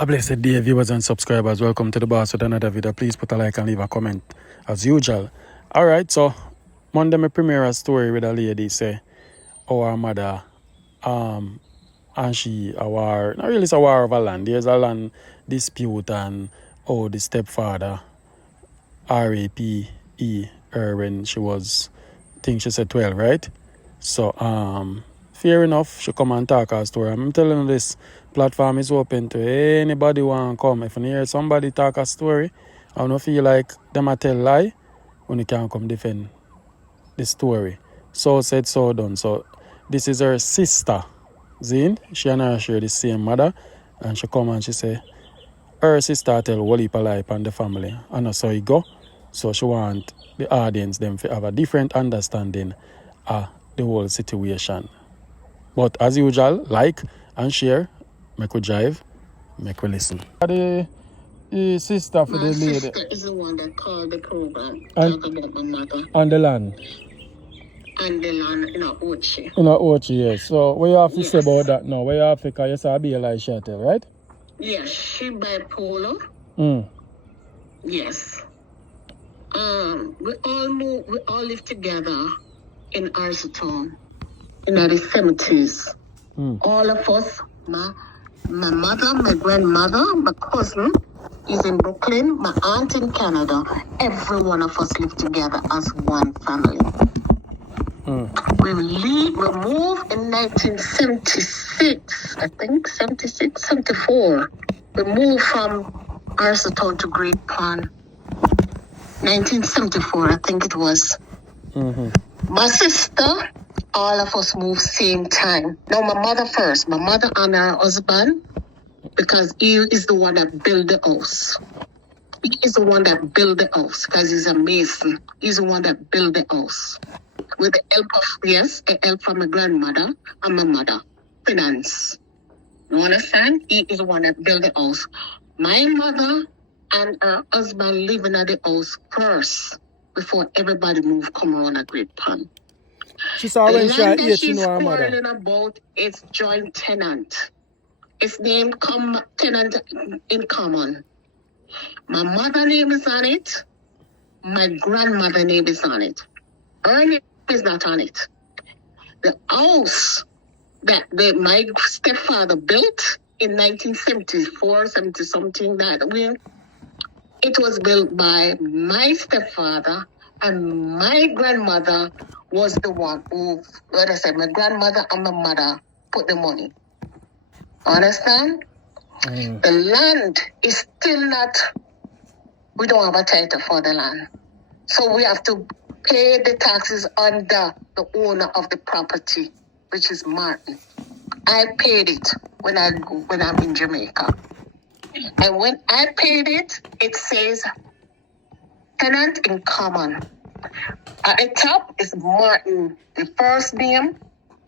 A blessed day, viewers and subscribers. Welcome to the boss with another video. Please put a like and leave a comment as usual. Alright, so Monday me premiere a story with a lady say our mother and she a war, not really it's a war of a land. There's a land dispute and the stepfather R.A.P.E. her when she was, I think she said 12, right? So fair enough, she come and talk her story. I'm telling you, this platform is open to anybody want to come. If you hear somebody talk a story, I don't feel like them a tell lie, when you can come defend the story. So said, so done. So this is her sister, Zine. She and her share the same mother. And she come and she say, her sister tell whole heap of lie on the family. And that's how it go. So she want the audience them to have a different understanding of the whole situation. But as usual, like and share, make we drive, make we listen. The sister for my the lady. sister is the one that called the program, talk about my mother. On the land. And the land in a Ochi. In a Ochi, yes. So what you have to say about that now? What you have to, because you say be a lie shuttle, right? Yes, she bipolar. Yes. We all live together in Arlington in the 70s. All of us, my mother, my grandmother, my cousin is in Brooklyn, my aunt in Canada. Every one of us live together as one family. We moved in 1976, I think, 76, 74. We moved from Arlington to Great Pond. 1974, I think it was. My sister, all of us moved same time. No, my mother first. My mother and her husband, because he is the one that built the house. He is the one that built the house because he's a mason. He's the one that built the house. With the help of, the help from my grandmother and my mother. Finance. You understand? He is the one that built the house. My mother and her husband living at the house first before everybody moved come around a Great Pond. She saw when she had 8, she know her mother. The land that she's quarreling about is joint tenant. It's named tenant in common. My mother name is on it. My grandmother name is on it. Her name is not on it. The house that my stepfather built in 1974, 70 something that way, it was built by my stepfather, and my grandmother was the one who, like I said, my grandmother and my mother put the money. Understand? The land is still not, we don't have a title for the land. So we have to pay the taxes under the owner of the property, which is Martin. I paid it when I'm in Jamaica. And when I paid it, it says tenant in common. At the top is Martin, the first name,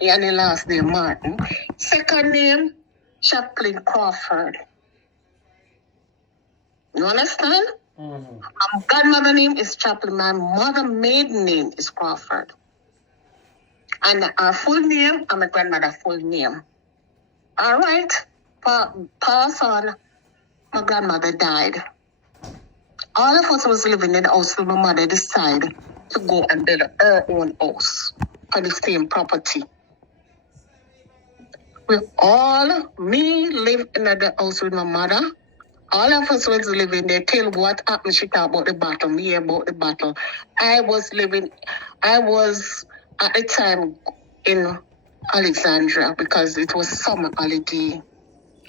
and the last name Martin. Second name, Chaplain Crawford. You understand? My grandmother name is Chaplain. My mother maiden name is Crawford. And our full name and my grandmother's full name. All right. Pass on. My grandmother died. All of us was living in the house till my mother decided to go and build her own house on the same property. We me live in the house with my mother. All of us was living there till what happened. She talked about the battle, me about the battle. I was at the time in Alexandria because it was summer holiday.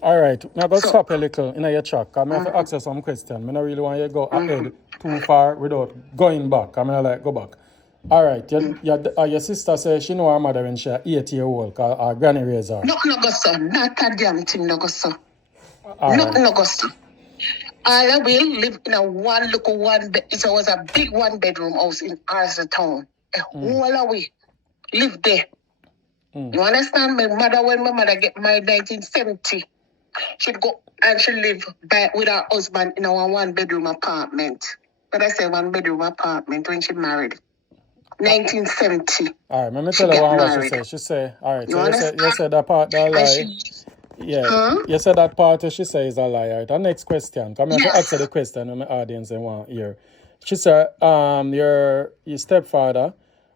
All right, now go stop a little in your track. I'm going to ask you some questions. I don't really want you to go ahead too far without going back. I'm going to go back. All right, your sister says she know her mother when she was 8-year-old because her granny raised her. No, go sir. Not a damn thing, no go sir. No go sir. I will live in a one bed. It was a big 1-bedroom house in Arlington. All away. Live there. You understand? When my mother get married in 1970, she'd go and she live with her husband in a 1-bedroom apartment. But I say 1-bedroom apartment when she married. 1970. All right, let me tell her what she said. She said, all right, so you said that part, that lie. Yeah, Huh? you said that part where she says is a lie. Right? The next question. Come here to Yes. answer the question when my audience they want to hear. She said, your stepfather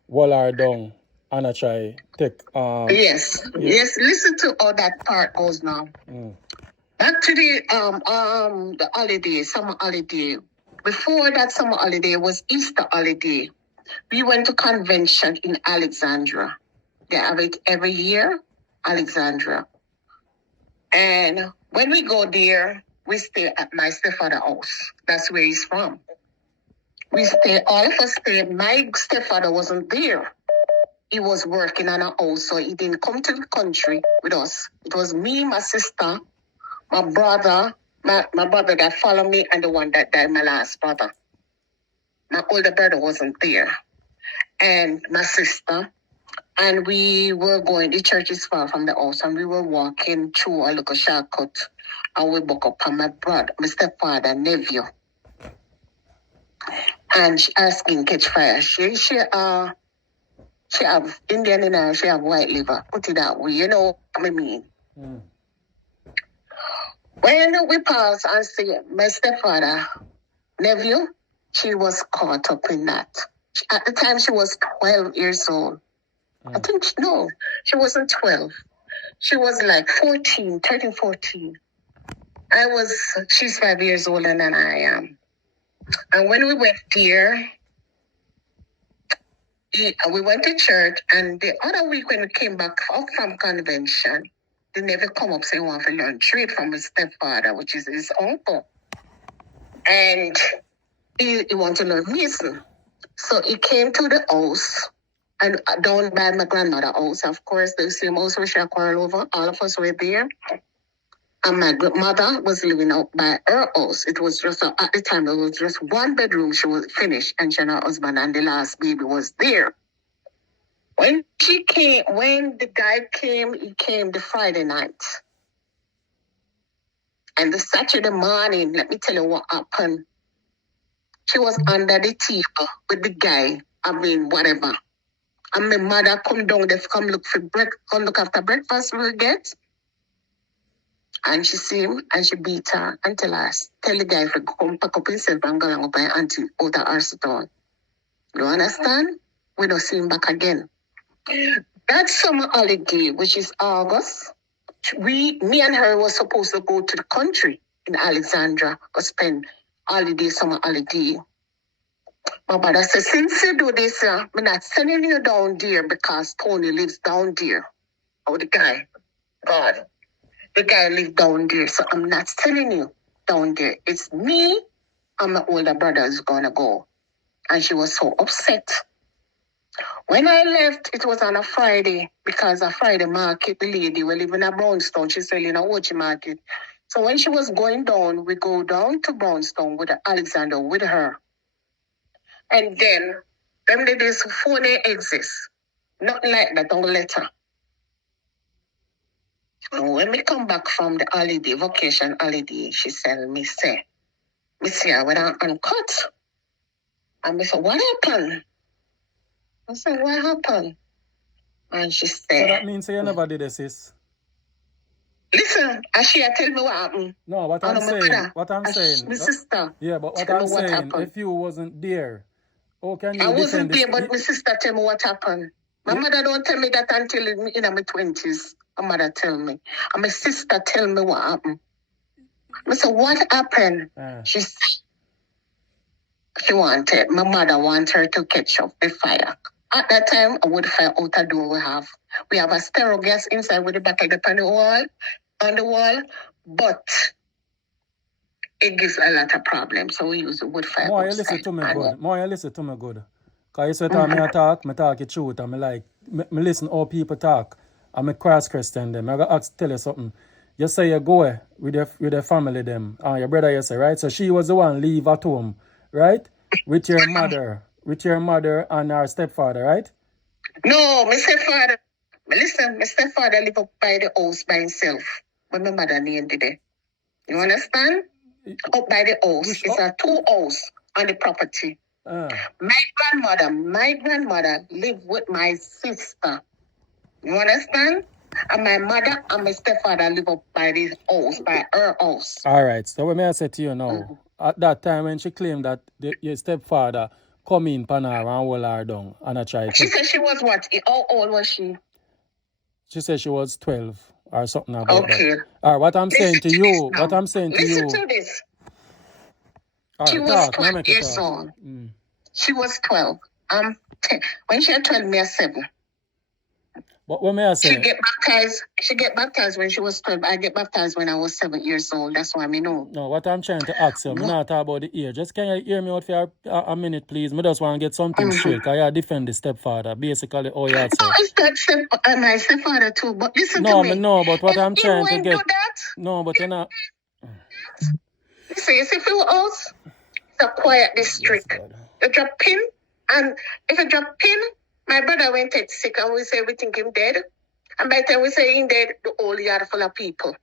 wall her down and I try take Yes. yeah. Yes. Listen to how that part goes now. Back to the holiday, summer holiday. Before that summer holiday was Easter holiday. We went to convention in Alexandria. They have it every year, Alexandria. And when we go there, we stay at my stepfather's house. That's where he's from. We stay, all of us stay. My stepfather wasn't there. He was working on a house, so he didn't come to the country with us. It was me, my sister, my brother, my brother that followed me, and the one that died, my last brother. My older brother wasn't there. And my sister. And we were going, the church is far from the house, and we were walking through a little shortcut, and we woke up on my brother, my stepfather, nephew. And she asking catch fire. She have Indian in her, she have white liver. Put it that way, you know what I mean. When we pass and see my stepfather, nephew, she was caught up in that. At the time, she was 12 years old. I think, no, she wasn't 12. She was like 14, 13, 14. She's 5 years older than I am. And when we went there, we went to church, and the other week when we came back up from convention, they never come up saying, want to learn trade from his stepfather, which is his uncle. And he wanted to learn mason. So he came to the house, and down by my grandmother's house, of course, the same house where she quarreled over. All of us were there. And my mother was living out by her house. It was just, at the time, it was just one bedroom. She was finished, and she and her husband and the last baby was there. When the guy came, he came the Friday night. And the Saturday morning, let me tell you what happened. She was under the table with the guy, whatever. And my mother come down, they come look after breakfast we get. And she see him and she beat her and tell the guy to come pack up himself and go along up by auntie out of our store. You understand? We don't see him back again. That summer holiday, which is August, me and her was supposed to go to the country in Alexandria to spend summer holiday. My brother said, since you do this, I'm not sending you down there because Tony lives down there. Oh, the guy. God. The guy lived down there, so I'm not sending you down there. It's me and my older brother is gonna go. And she was so upset. When I left, it was on a Friday, because a Friday market, the lady we live in a Brownstone, she's selling a Ochi market. So when she was going down, we go down to Brownstone with Alexander with her. And then, them ladies phone exists. Nothing like that on the letter. And when we come back from the holiday, vacation holiday, she said, me see her with her uncut. And I said, what happened? I said, what happened? And she said, So that means you never did this, sis? Listen, and she tell me what happened. No, what I'm saying, My sister. Yeah, but what I'm saying, if you wasn't there, how can you I wasn't defend there, but my sister tell me what happened. My mother don't tell me that until in my 20s. My mother tell me. And my sister tell me what happened. I said, what happened? She wanted, my mother wanted her to catch up the fire. At that time, I would fire out a door we have. We have a stereo gas inside with the bucket up on the wall, but it gives a lot of problems. So we use the wood fire. More you listen to me good. Because you say me talk it truth, and me listen how people talk, and me cross-question them. I got to tell you something. You say you go with your family them, and your brother you say, right? So she was the one leave at home, right? With your mother and her stepfather, right? No, my stepfather. Listen, my stepfather live up by the house by himself. But my mother named it. You understand? Up by the house. It's a 2 house on the property. My grandmother lived with my sister. You understand? And my mother and my stepfather live up by this house, by her house. All right. So what may I say to you now? At that time when she claimed that your stepfather come in pan her and hold her down and I tried She to... said she was what? How old was she? She said she was 12 or something about Okay. that. All right, what I'm saying Listen to you, this what now. I'm saying to Listen you... to this. All She right, was talk. Now 12 make it years talk. old. She was 12. 10. When she had 12, me at 7. But what may I say? She get baptized when she was 12. I get baptized when I was 7 years old. That's why I know. No, what I'm trying to ask you, I'm not talking about the ear. Just can you hear me out for a minute, please? I just want to get something straight. Because you defend the stepfather, basically, all you had said. No, it's my stepfather too. But listen no, to me. No, but what if I'm trying to get... do that, no, but you're not... Listen, you see, for us, it's a quiet district. Yes, you drop pin, and if you drop pin, my brother went sick, and we say we think him dead. And by the time we say him dead, the whole yard full of people.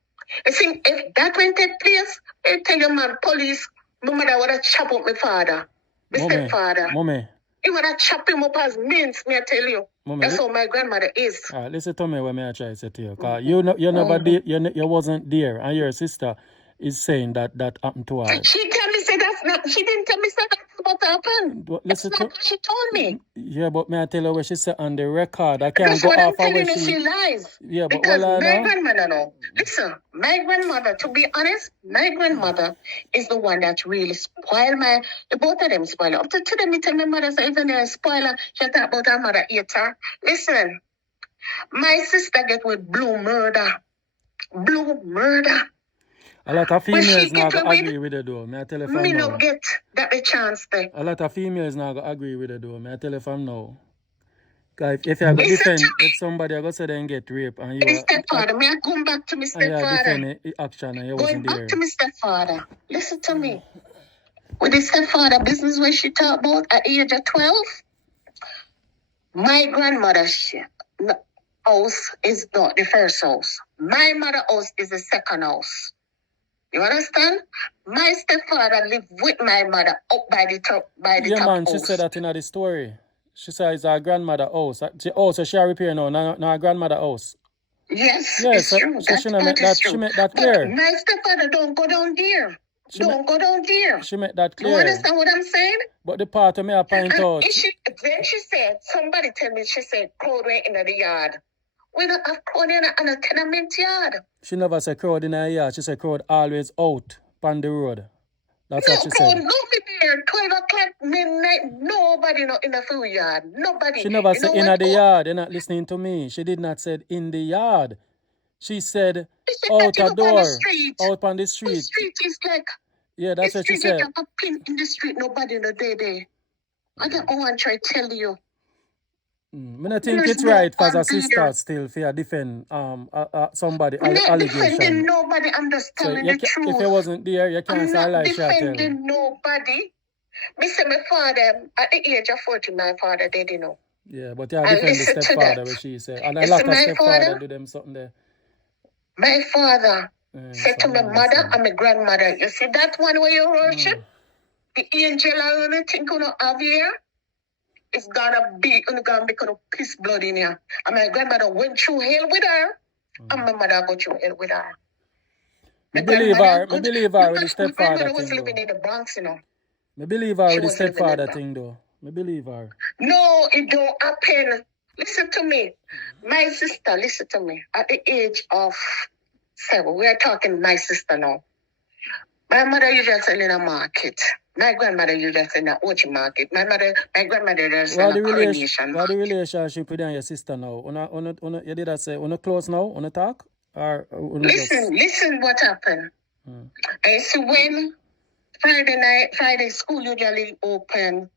You see, if that went take place, I tell you, man, police, my mother would have chopped up my father, my stepfather. Mommy. He would have chopped him up as mince, me I tell you. Mommy, that's how my grandmother is. Listen to me what I try to say to you. Because you wasn't there, and your sister is saying that happened to her. She tell me say that's not. She didn't tell me say that's what happened. That's not what she told me. Yeah, but may I tell her what she said on the record? I can't That's go what off I'm of where telling you. She lies. Yeah, but because well, my grandmother, no. Listen, my grandmother. To be honest, my grandmother is the one that really spoiled the both of them spoil. Up to them, me tell my mother say even a spoiler. She talk about her mother eat her. Listen, my sister get with blue murder. Blue murder. A lot of females now go agree with it though. May I tell you from me now. no get that a chance there. A lot of females now go agree with it though. May I tell you from now. Because if you go defend, if somebody go say they get raped and you stepfather, may I go back to my stepfather? And you defend action and you wasn't there. Going back to my stepfather. Listen to me. With the stepfather business where she talk about at age of 12, my grandmother's house is not the first house. My mother's house is the second house. You understand? My stepfather lived with my mother up by the top man, house. She said that in the story. She said it's her grandmother's house. She repair now, not her grandmother's house. Yes, it's true. So she made that clear. But my stepfather don't go down there. Go down there. She made that clear. You understand what I'm saying? But the part of me I point out. Then she said, somebody tell me, she said, crowd went in the yard. We don't have crowd in a tenement yard. She never said crowd in her yard. She said crowd always out on the road. That's what she said. No, there. 12 o'clock midnight. Nobody in the food yard. Nobody. She never said in the yard. You're not listening to me. She did not say in the yard. She said out a door. Out on the street. The street is like. Yeah, that's what she said. Like a pin in the street. Nobody in the day there. I don't want to try to tell you. I don't think it's right for a sister still to defend somebody allegation. I'm defending nobody. I'm just telling the truth. If you wasn't there, you can't say lie. I'm not defending nobody. Me say my father at the age of 40, my father did, you know. Yeah, but you defend the stepfather, what she said. And a lot of stepfather do them something there. My father said to my mother and my grandmother, you see that one where you worship? The angel I only think you have here? It's gonna become piss blood in here. And my grandmother went through hell with her, and my mother go through hell with her. I believe her with the stepfather my grandmother thing. was living in the Bronx, you know. I believe her with the stepfather thing, though. I believe her. No, it don't happen. Listen to me. My sister, listen to me. At the age of 7, we are talking my sister now. My mother usually sell in a market. My grandmother usually sell in a Ochi market. My grandmother does sell in a Coronation market. What the relationship with you and your sister now? You did that say, close now? Talk? Or listen what happened. I see when Friday school usually open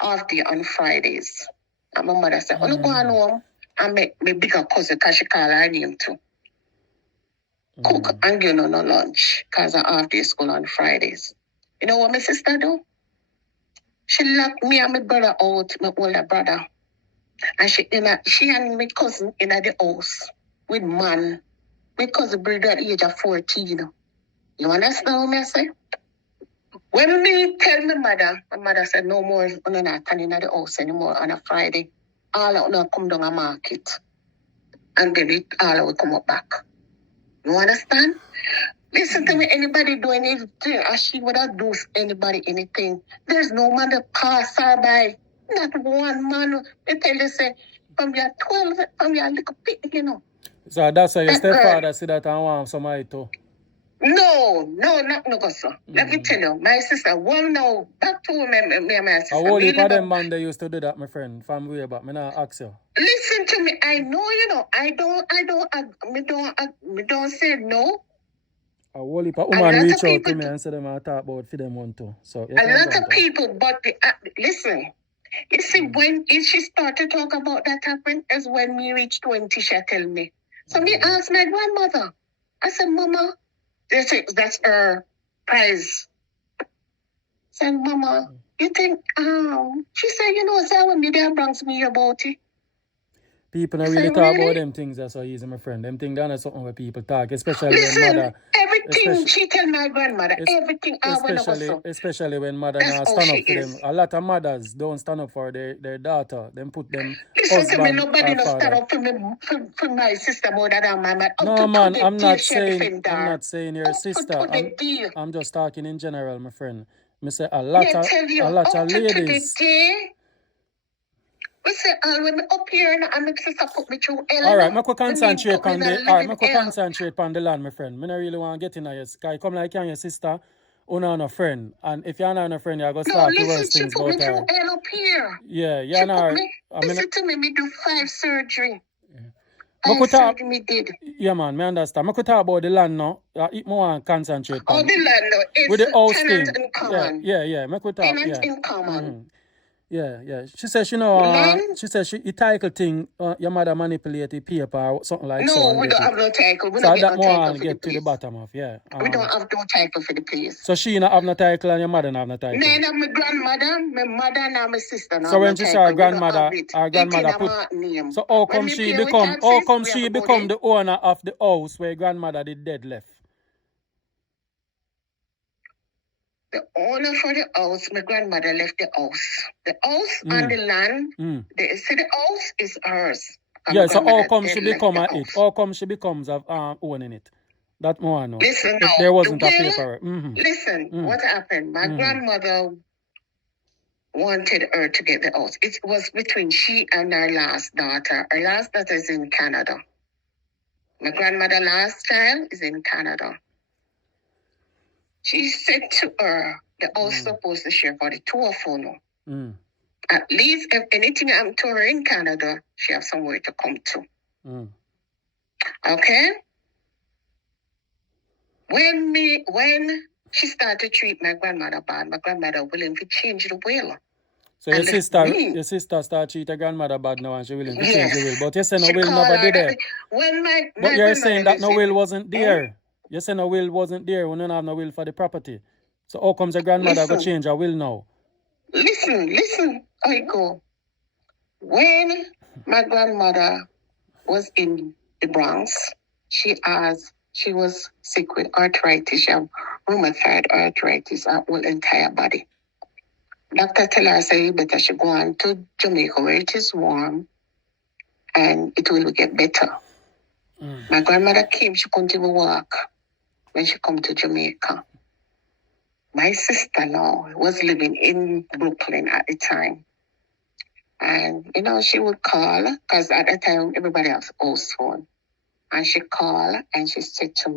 half day on Fridays. And my mother said, go on home and make my bigger cousin, because she call her name too. Cook and give no lunch, because I half day school on Fridays. You know what my sister do? She locked me and my brother out, my older brother. And she and my cousin in the house with man. My cousin brother at the age of 14. You understand what I say? When me tell my mother said no more, I'm not coming in the house anymore on a Friday. All of them come down a market. and then it all will come up back. You understand? Listen to me, anybody do anything, or she would have do anybody anything. There's no man that pass her by. Not one man. They tell you, say, from your 12, from your little pit, you know. So that's why your That girl. stepfather said that I want somebody too. No, not no, sir. Let me tell you, my sister, well, no, back to me and my sister. A whole Me heap of live them up- man, they used to do that, my friend, from way back. Me not ask you. Listen to me. I know, you know, me don't say no. A whole heap of lot woman of reach out people to me do- and say them I talk about for them one too. So you A can lot go of on. people, but listen, you see, when she started to talk about that happen is when me reach 20, she tell me. So me asked my grandmother. I said, Mama, that's her prize. I said, Mama, you think, she said, you know, so when me there brings me about it. People don't really talk about them things that's so easy, my friend. Them things that's something where people talk, especially Listen, when mother. everything she tell my grandmother, everything I went over so. Especially when mother That's now how stand she up for is. them. A lot of mothers don't stand up for their daughter. Them put them Listen to me, husband nobody or no stand father. up for me for my sister more than my man. No man, I'm not saying your sister. I'm just talking in general, my friend. Me say a lot of ladies. We say, when me up here and my sister put me through hell. All right, me could concentrate on the. All right, me could concentrate on the land, my friend. Me not really want to get in your sky. Come like you and your sister, una a friend, and if you're not a friend, you're gonna start to worse things about her. No, listen, she put me through hell up here. Yeah, you're not. Listen to me, me do 5 surgery. Yeah. 5 surgery me did. Yeah, man, me understand. I could talk about the land now. It more want concentrate on the land now. It's with the house tenant thing. in common. Yeah. Me could talk. Tenant in common. Mm-hmm. Yeah. She said she know. She said she title thing. Your mother manipulate the paper or something like so. No, we don't have no title. We so don't that get no title more get to the bottom of we don't have no title for the place. So she not have no title and your mother not have no title. Neither my grandmother, my mother, and my sister. So when she saw her grandmother put. name. So how come she become the owner of the house where grandmother did dead left? The owner for the house, my grandmother left the house. The house and the land, the house is hers. Yeah, so how come she become it? How come she becomes owning it? That more I know. Listen, if there wasn't a paper. Listen, what happened? My grandmother wanted her to get the house. It was between she and her last daughter. Her last daughter is in Canada. My grandmother's last child is in Canada. She said to her, the house supposed to share for the 2 of you. At least if anything happened to her in Canada, she has somewhere to come to. Okay? When she started to treat my grandmother bad, my grandmother willing to change the will. So your sister start treat her grandmother bad now and she willing to change the will. But you say no will never did there. But you're saying that no will wasn't there. You say no will wasn't there. We don't have no will for the property. So how comes your grandmother go change her will now? Listen, I go. When my grandmother was in the Bronx, she was sick with arthritis. She had rheumatoid arthritis, her whole entire body. Doctor tell her, say, you better she go on to Jamaica where it is warm and it will get better. My grandmother came, she couldn't even walk when she come to Jamaica. My sister now was living in Brooklyn at the time. And, she would call, because at the time, everybody has house phone. And she called, and she said to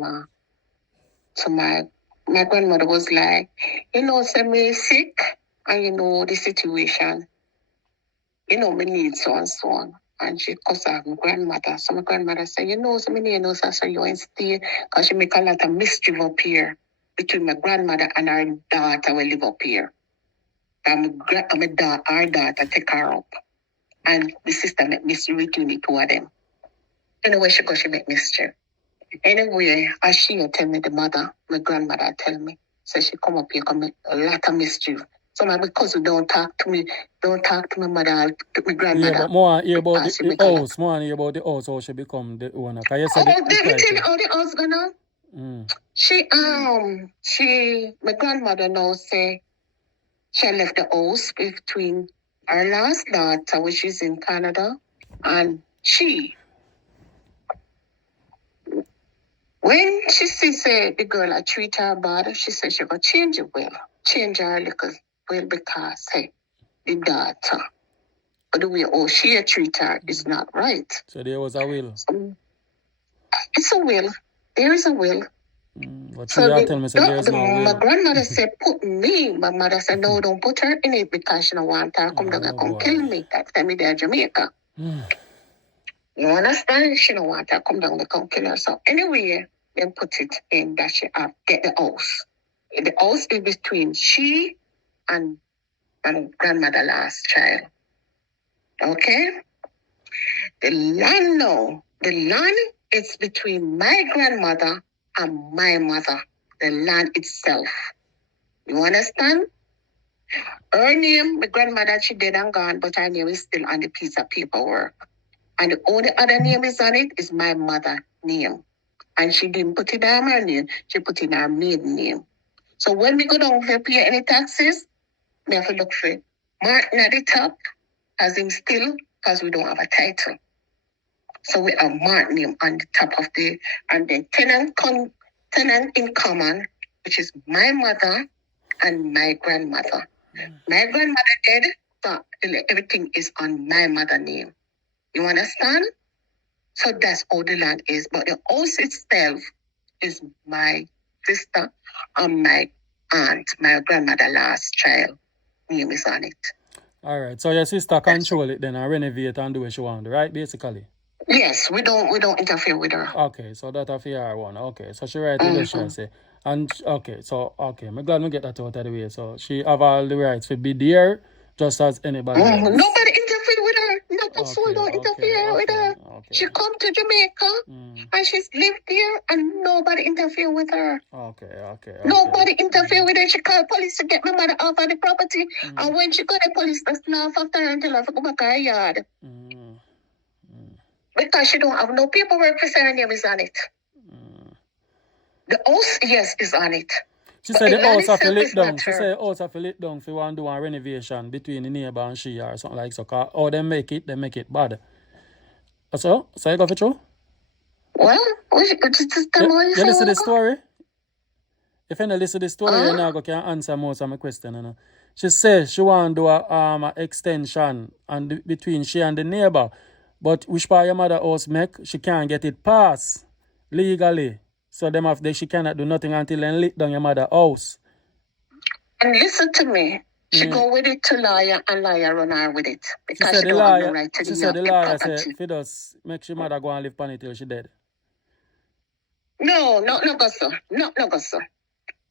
my grandmother was like, say me sick, and the situation. Me need so and so on. And she cussed out my grandmother. So my grandmother said, so me know, so you ain't stay, because she make a lot of mischief up here between my grandmother and her daughter will live up here. And our daughter take her up. And the sister make mischief between the two of them. Anyway, she make mischief. Anyway, as she tell me, my grandmother tell me, so she come up here, make a lot of mischief. So my cousin don't talk to me, mother, to my grandmother. Yeah, but more hear about the house, how she become the owner. Cause you said everything, how the house gonna? My grandmother now say, she left the house between her last daughter, which is in Canada, and she. When she say the girl I treat her bad, she said she go change the will. Change her little will because hey, the daughter. But the way she treat her is not right. So there was a will. So, it's a will. There is a will. What so you tell me said there's no will. My grandmother said put me. My mother said no, don't put her in it because she don't want her come down and come kill me. That time me there in Jamaica. You understand? She don't want her come down and come kill her. So anyway, then put it in that she get the house. The house is between she and grandmother last child. Okay? The land now. The land is between my grandmother and my mother. The land itself. You understand? Her name, my grandmother, she dead and gone, but her name is still on the piece of paperwork. And the only other name is on it is my mother's name. And she didn't put it on her name, she put it in her maiden name. So when we go down to pay any taxes, we have to look for Martin at the top, as him still, because we don't have a title. So we have Martin name on the top of and then tenant in common, which is my mother and my grandmother. My grandmother dead, but everything is on my mother's name. You understand? So that's how the land is. But the house itself is my sister and my aunt, my grandmother last child. Name is on it. All right. So your sister control it then and renovate and do what she want, right? Basically. Yes, we don't interfere with her. Okay, so that a fair one. Okay, so she right with she say. And okay, so I'm glad we get that out of the way. So she have all the rights to be there just as anybody else. Nobody interfere with her. Not a soul don't interfere with her. Okay. She come to Jamaica and she's lived there and nobody interfere with her. Okay. Nobody interfere with her. She called police to get my mother off of the property. And when she got the police, they laugh after her until I go back to her yard. Because she don't have no paperwork for her name is on it. The house, yes, is on it. She said the house have to lit down. She said the house have to lit down if you want to do a renovation between the neighbor and she or something like so. Or they make it bad. So you go for true? Well, just tell me what you listen to the story? If you don't listen to the story, you now can answer most of my question. You know? She says she want to do a extension between she and the neighbor. But which part your mother house make, she can't get it passed legally. So she cannot do nothing until they lit down your mother house. And listen to me. She go with it to lawyer and lawyer run her with it. Because she don't have the right to she said the lawyer said if it does make your mother go and live on it till she dead. No, go so. No, go so.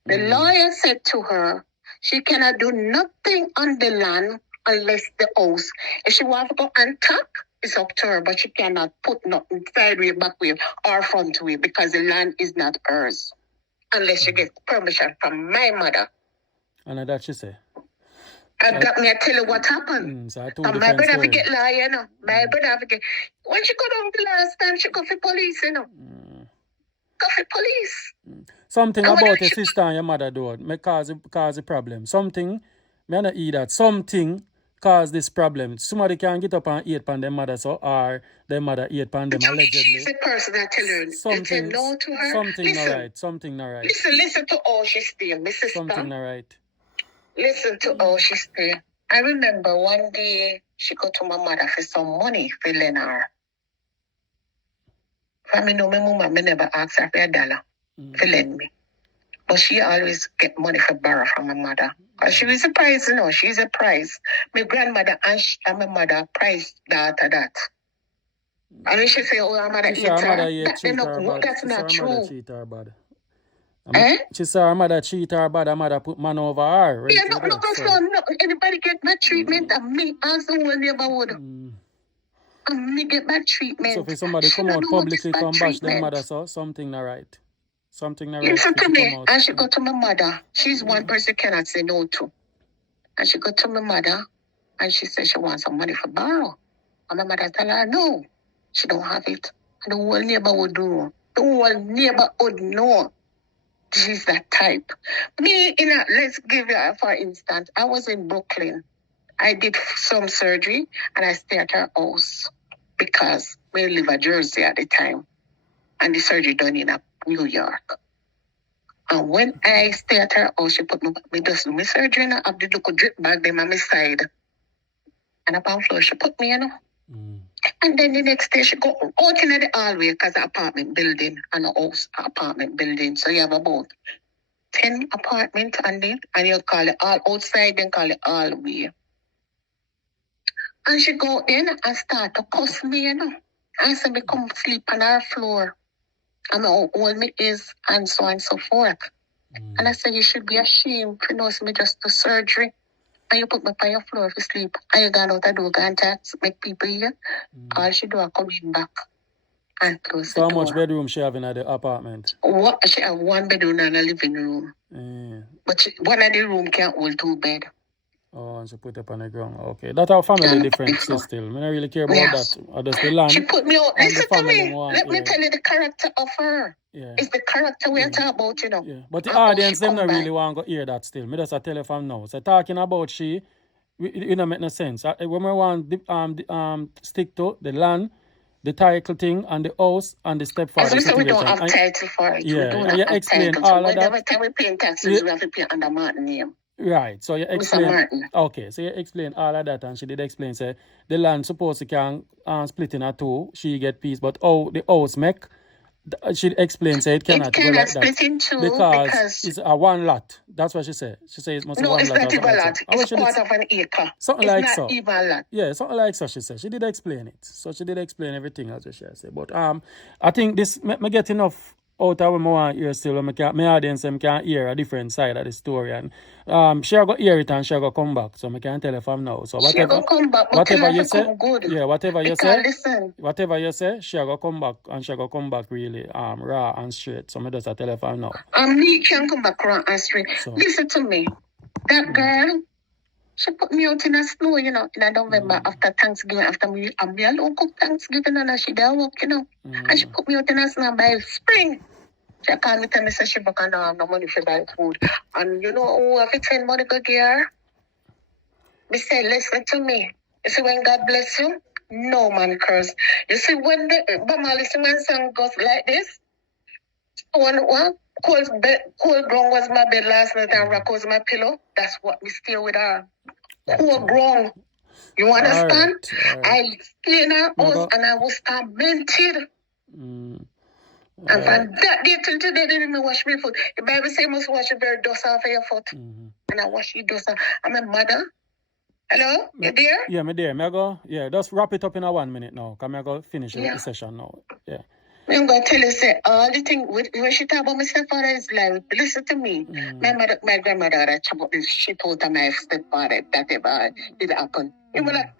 The lawyer said to her, she cannot do nothing on the land unless the house. If she wants to go and talk, it's up to her, but she cannot put nothing side way, back way, or front way because the land is not hers. Unless she gets permission from my mother. And that she say? And that me I tell you what happened. So I told my brother have to get lawyer, you know. My brother have to get... When she go down the last time, she go for police, you know. Go for police. Something and about your sister and your mother, though, may cause the problem. Something, may not eat that. Something cause this problem. Somebody can get up and eat upon their mother, so or their mother eat upon them allegedly. She's the person that tell her. Something no to her. Something not right. Listen to all she stay, my sister. Something not right. Listen to all she stay. I remember one day she go to my mother for some money for lend her. For me know my mama, me never ask her for $1 for lend me. But she always get money for borrow from my mother. Because she was a prize, you know, she's a prize. My grandmother and my mother prized daughter that. And when she say, oh, her mother eats her, that's not true. She saw her mother cheat her bad, her mother put man over her. Right? Yeah, no, anybody get bad treatment, and me as the whole neighborhood. And me get bad treatment. So if somebody come out publicly come bash their mother, so something not right. Something not right. Listen to me, and she go to my mother. She's one person cannot say no to. And she go to my mother, and she said she wants some money for borrow. And my mother tell her, no, she don't have it. And the whole neighborhood know. The whole neighborhood know. She's that type. Me, let's give you, for instance, I was in Brooklyn. I did some surgery, and I stayed at her house because we live in Jersey at the time. And the surgery done in a New York. And when I stay at her house, she put me just do my surgery and I have the little drip bag them on my side. And upon floor, she put me, And then the next day, she go out in the hallway because the apartment building and a house apartment building. So you have about 10 apartments on it, and you call it all outside, then call it hallway. And she go in and start to cuss me, And say me come sleep on her floor. And how old me is, and so on and so forth. And I said, you should be ashamed for know me just do surgery. And you put me on your floor to sleep. And you gone out the door, and make people hear. All she do is come in back and close the door. So how much bedroom she have in the apartment? What? She have one bedroom and a living room. But one of the room can't hold 2 beds. Oh, and she put up on the ground. Okay. That's our family difference still. I don't really care about that. Or just the land. She put me out. Listen to me. Let me tell you the character of her. Yeah. It's the character we're talking about, Yeah. But the audience, them not really want to hear that still. Me just tell you from now. So talking about she, it don't make no sense. When we want stick to the land, the title thing, and the house, and the stepfather situation. So we don't have title for it. Yeah. We do and you explain all of that. Every time we pay taxes, we have to pay under Martin name. Right, so you explain. Okay, so you explain all of that, and she did explain. Say the land supposed to can split in 2. She get piece, but the house make. She explained say it cannot go like split that in 2 because it's a 1 lot. That's what she said. She says it must be 1 lot. No, it's not even a lot. It's a quarter of an acre. Something it's like not so. Even a lot. Yeah, something like so. She said she did explain it. So she did explain everything as she said. But I think this me get enough out of what I want to hear still. My audience can hear a different side of the story, and she got hear it and she got come back. So I can tell her from now. So whatever, come back, whatever you say, yeah, whatever you say, whatever you say, she got come back and she got come back really raw and straight. So I just tell her from now. Me can come back raw and straight. So. Listen to me, that girl. She put me out in the snow, in November after Thanksgiving. After me alone cook Thanksgiving and she there work, And she put me out in the snow by spring. She called me, tell me, say she back and don't have no money for buy food. And you know who have to send money go get her? Me say, listen to me. You see, when God bless you, no man curse. You see, when the Bama listen when song goes like this, one cold ground was my bed last night and rock was my pillow. That's what we stay with her. Cold ground. You understand? All right. I stay in her house and I was tormented. And from that day till today, they didn't wash my foot. The Bible says you must wash the very dust off of your foot. And I wash the dust off. I'm a mother. Hello? You there? Yeah, me there. Me go. Yeah, just wrap it up in 1 minute now. Because I go finish the session now. Yeah. I'm going to tell you, say, all the thing, when she talk about my stepfather is like, listen to me. My grandmother, she told her my stepfather that ever did happen. You will like,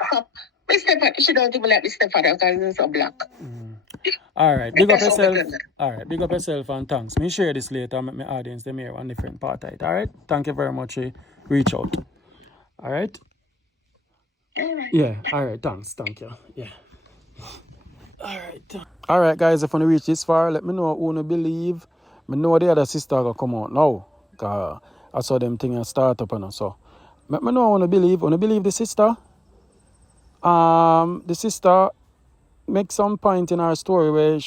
my stepfather, she don't even like my stepfather because he's so black. All right, big up yourself. All right, big up yourself and thanks. Me share this later. Make my audience them hear one different part of it. All right, thank you very much. Reach out. All right. Yeah. All right. Thanks. Thank you. Yeah. All right, guys. If you want to reach this far, let me know who you believe. I know the other sister gonna come out now. Cause I saw them things start up and so. Let me know who you believe. Want to believe the sister? The sister make some point in our story where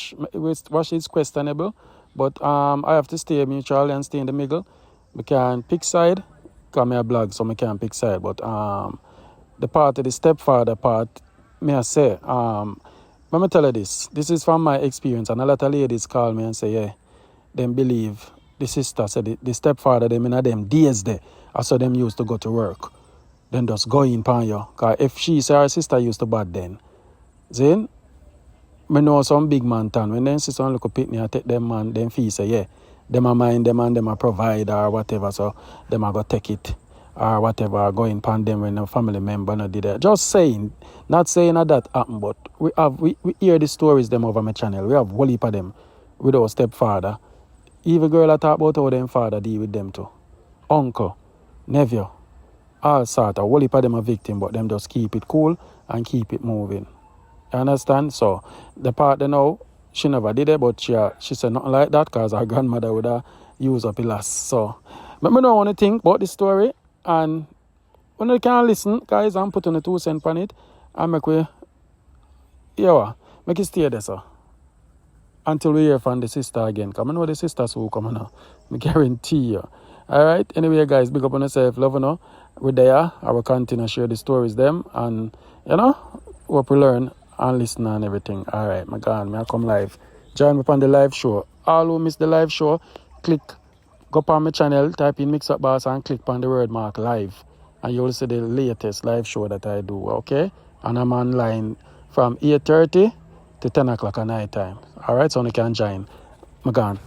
she's questionable, but I have to stay neutral and stay in the middle. We can pick side, because I blog, so I can't pick side. But the part of the stepfather part, may I say, let me tell you this. This is from my experience, and a lot of ladies call me and say, yeah, them believe the sister said the stepfather, them in them days there, I saw them used to go to work. Then just go in pan you. Because if she say her sister used to bad then, then I know some big man town. When them sister look up at me, I take them man, them fee say, yeah, them a mind them and them a provide or whatever, so them a go take it or whatever, go in pan them when a family member not did that. Just saying, not saying that happened, but we hear the stories them over my channel. We have whole heap of them with our stepfather. Even girl I talk about how them father deal with them too. Uncle, nephew, all sort of whole heap of them a victim, but them just keep it cool and keep it moving. You understand? So the part they know, she never did it, but she said nothing like that because her grandmother would have used up the last. So I don't want to think about the story, and when you can listen, guys, I'm putting a 2 cents on it and make it stay there, so. until we hear from the sister again. Come on, know the sisters who come on. I guarantee you. All right. Anyway, guys, big up on yourself. Love you know. We're there. I will continue to share the stories them, and you know, hope we learn and listen and everything. All right, my God, may I come live. Join me on the live show. All who miss the live show, go on my channel, type in MIXUP Boss and click on the word mark live, and you'll see the latest live show that I do. Okay, and I'm online from 8:30 to 10 o'clock at night time. All right, so you can join. My God.